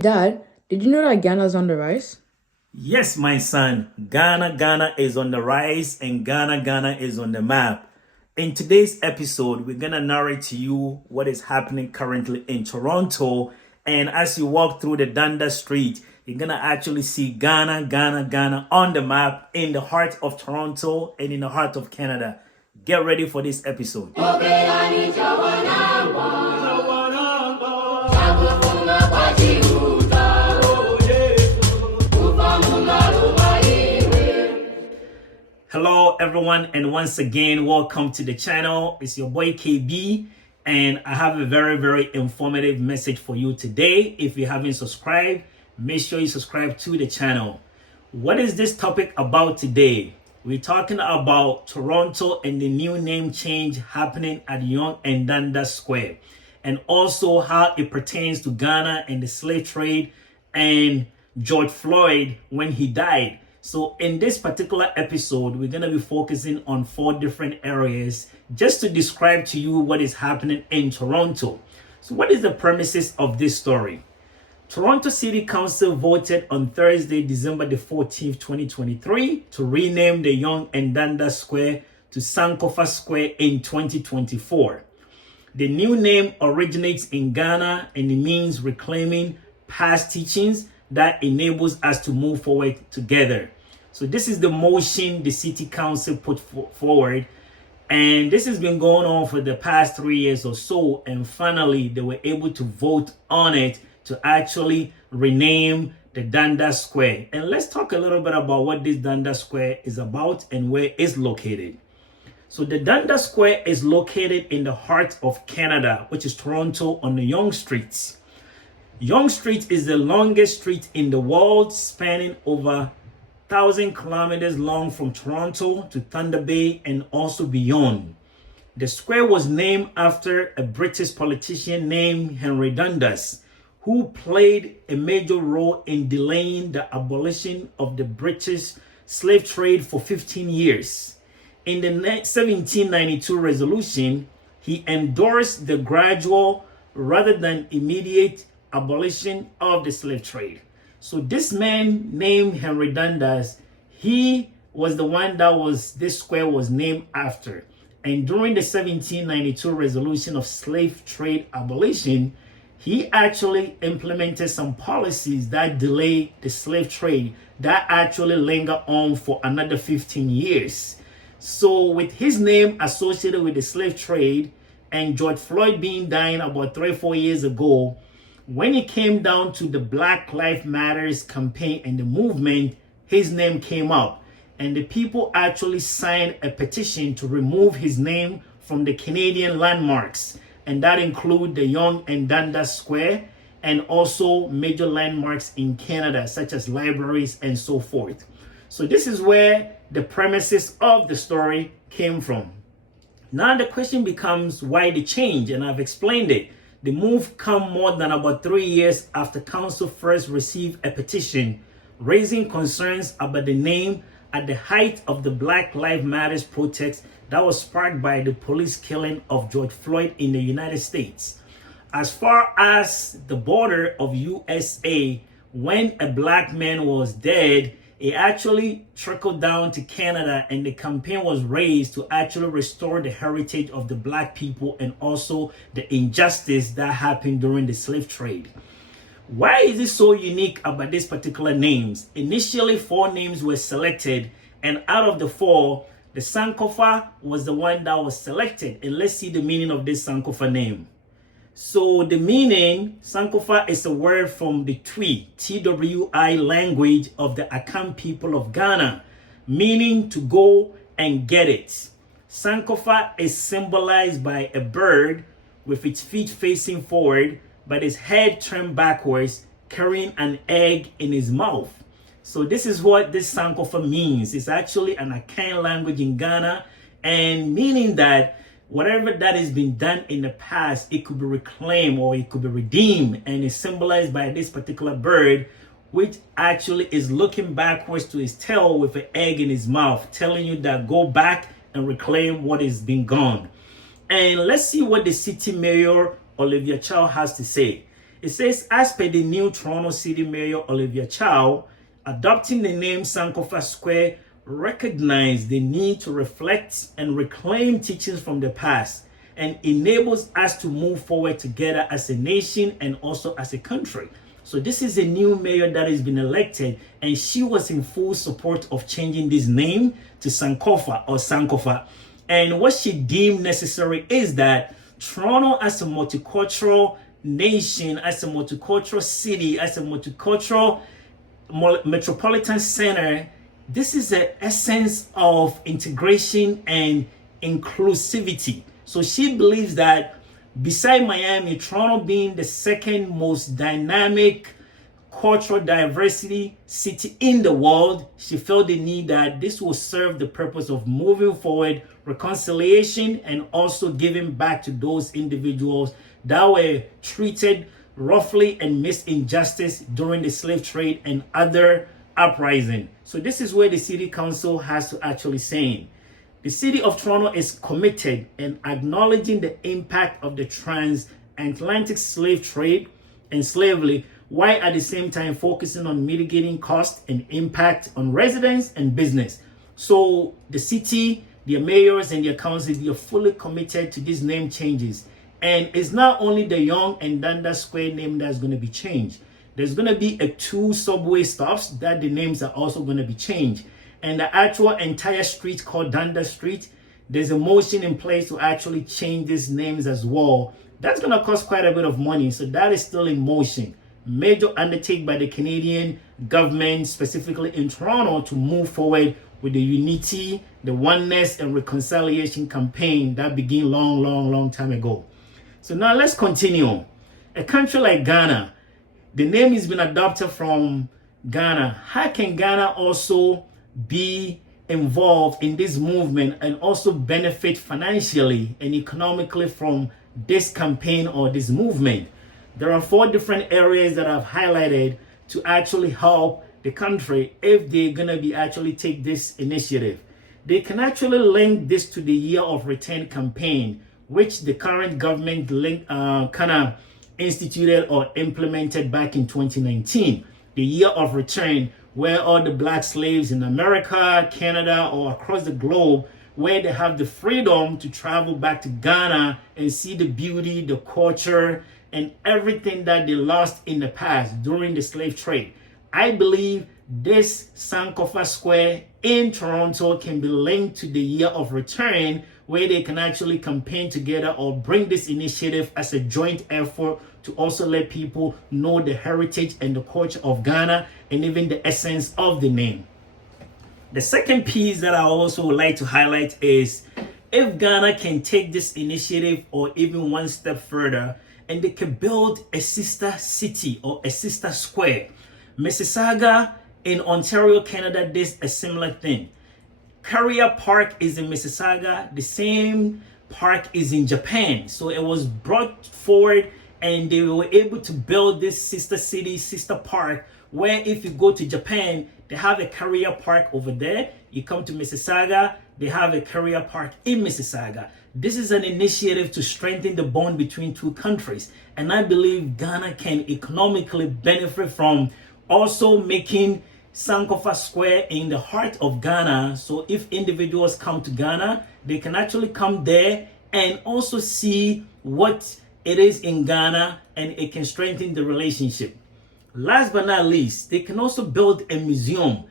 Dad, did you know that Ghana's on the rise? Yes, my son, Ghana is on the rise and Ghana is on the map. In today's episode, we're going to narrate to you what is happening currently in Toronto. And as you walk through the Dundas Street, you're going to actually see Ghana on the map in the heart of Toronto and in the heart of Canada. Get ready for this episode. Hello everyone, and once again welcome to the channel. It's your boy KB, and I have a very informative message for you today. If you haven't subscribed, make sure you subscribe to the channel. What is this topic about today? We're talking about Toronto and the new name change happening at Yonge-Dundas Square, and also how it pertains to Ghana and the slave trade and George Floyd when he died. So in this particular episode, we're going to be focusing on 4 different areas just to describe to you what is happening in Toronto. So what is the premises of this story? Toronto City Council voted on Thursday, December the 14th, 2023 to rename the Yonge-Dundas Square to Sankofa Square in 2024. The new name originates in Ghana and it means reclaiming past teachings that enables us to move forward together. So this is the motion the city council put forward, and this has been going on for the past 3 years or so, and finally they were able to vote on it to actually rename the Dundas Square. And let's talk a little bit about what this Dundas Square is about and where it's located. So the Dundas Square is located in the heart of Canada, which is Toronto, on the Yonge Street. Yonge Street is the longest street in the world, spanning over 1,000 kilometers long from Toronto to Thunder Bay and also beyond. The square was named after a British politician named Yonge-Dundas, who played a major role in delaying the abolition of the British slave trade for 15 years. In the 1792 resolution, he endorsed the gradual rather than immediate abolition of the slave trade. So this man named Yonge-Dundas, he was the one that this square was named after. And during the 1792 resolution of slave trade abolition, he actually implemented some policies that delayed the slave trade that actually linger on for another 15 years. So with his name associated with the slave trade and George Floyd being dying about 3 or 4 years ago, when it came down to the Black Lives Matters campaign and the movement, his name came up. And the people actually signed a petition to remove his name from the Canadian landmarks. And that include the Yonge-Dundas Square and also major landmarks in Canada, such as libraries and so forth. So this is where the premises of the story came from. Now the question becomes, why the change? And I've explained it. The move come more than about 3 years after council first received a petition raising concerns about the name at the height of the Black Lives Matter protest that was sparked by the police killing of George Floyd in the United States. As far as the border of USA, when a black man was dead, it actually trickled down to Canada, and the campaign was raised to actually restore the heritage of the black people and also the injustice that happened during the slave trade. Why is it so unique about these particular names? Initially, 4 names were selected, and out of the 4, the Sankofa was the one that was selected. And let's see the meaning of this Sankofa name. So the meaning, Sankofa, is a word from the TWI language of the Akan people of Ghana, meaning to go and get it. Sankofa is symbolized by a bird with its feet facing forward, but its head turned backwards, carrying an egg in his mouth. So this is what this Sankofa means. It's actually an Akan language in Ghana, and meaning that whatever that has been done in the past, it could be reclaimed or it could be redeemed, and is symbolized by this particular bird, which actually is looking backwards to his tail with an egg in his mouth, telling you that go back and reclaim what has been gone. And let's see what the city mayor, Olivia Chow, has to say. It says, as per the new Toronto City Mayor Olivia Chow, adopting the name Sankofa Square recognizes the need to reflect and reclaim teachings from the past and enables us to move forward together as a nation and also as a country. So this is a new mayor that has been elected, and she was in full support of changing this name to Sankofa or Sankofa. And what she deemed necessary is that Toronto, as a multicultural nation, as a multicultural city, as a multicultural metropolitan center, this is the essence of integration and inclusivity. So she believes that beside Miami, Toronto being the second most dynamic cultural diversity city in the world, she felt the need that this will serve the purpose of moving forward, reconciliation, and also giving back to those individuals that were treated roughly and missed injustice during the slave trade and other uprising. So this is where the city council has to actually say. The city of Toronto is committed in acknowledging the impact of the transatlantic slave trade and slavery, while at the same time focusing on mitigating cost and impact on residents and business. So the city, their mayors and their council, they are fully committed to these name changes. And it's not only the Yonge-Dundas Square name that's going to be changed. There's going to be 2 subway stops that the names are also going to be changed. And the actual entire street called Dundas Street, there's a motion in place to actually change these names as well. That's going to cost quite a bit of money. So that is still in motion. Major undertaking by the Canadian government, specifically in Toronto, to move forward with the unity, the oneness, and reconciliation campaign that began long time ago. So now let's continue. A country like Ghana, the name has been adopted from Ghana. How can Ghana also be involved in this movement and also benefit financially and economically from this campaign or this movement? There are 4 different areas that I've highlighted to actually help the country if they're going to be actually take this initiative. They can actually link this to the Year of Return campaign, which the current government kind of instituted or implemented back in 2019. The Year of Return, where all the black slaves in America, Canada, or across the globe, where they have the freedom to travel back to Ghana and see the beauty, the culture, and everything that they lost in the past during the slave trade. I believe this Sankofa Square in Toronto can be linked to the Year of Return, where they can actually campaign together or bring this initiative as a joint effort to also let people know the heritage and the culture of Ghana and even the essence of the name. The second piece that I also would like to highlight is if Ghana can take this initiative or even one step further, and they can build a sister city or a sister square. Mississauga in Ontario, Canada did a similar thing. Carrier Park is in Mississauga. The same park is in Japan. So it was brought forward and they were able to build this sister city, sister park, where if you go to Japan, they have a Carrier Park over there. You come to Mississauga, they have a Carrier Park in Mississauga. This is an initiative to strengthen the bond between 2 countries. And I believe Ghana can economically benefit from also making Sankofa Square in the heart of Ghana. So if individuals come to Ghana, they can actually come there and also see what it is in Ghana, and it can strengthen the relationship. Last but not least, they can also build a museum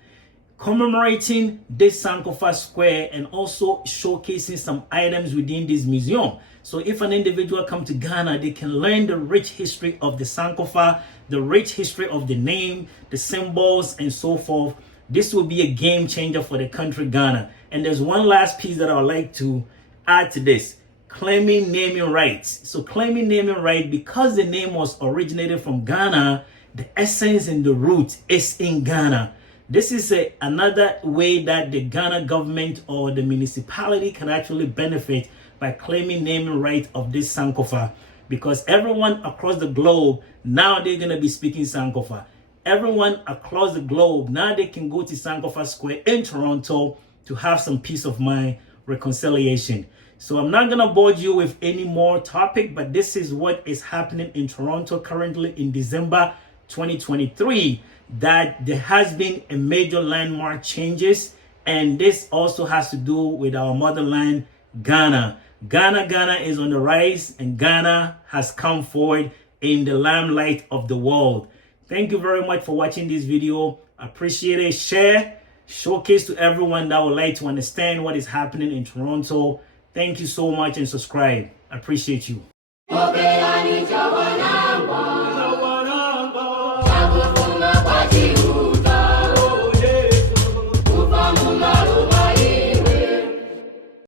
commemorating this Sankofa Square and also showcasing some items within this museum. So if an individual come to Ghana, they can learn the rich history of the Sankofa, the rich history of the name, the symbols, and so forth. This will be a game changer for the country Ghana. And there's one last piece that I would like to add to this. Claiming naming rights. So claiming naming right, because the name was originated from Ghana, the essence and the root is in Ghana. This is another way that the Ghana government or the municipality can actually benefit by claiming naming right of this Sankofa, because everyone across the globe, now they're going to be speaking Sankofa. Everyone across the globe, now they can go to Sankofa Square in Toronto to have some peace of mind, reconciliation. So I'm not gonna bore you with any more topic, but this is what is happening in Toronto currently in December 2023, that there has been a major landmark changes, and this also has to do with our motherland, Ghana. Ghana is on the rise, and Ghana has come forward in the limelight of the world. Thank you very much for watching this video. Appreciate it. Share, showcase to everyone that would like to understand what is happening in Toronto. Thank you so much, and subscribe. I appreciate you.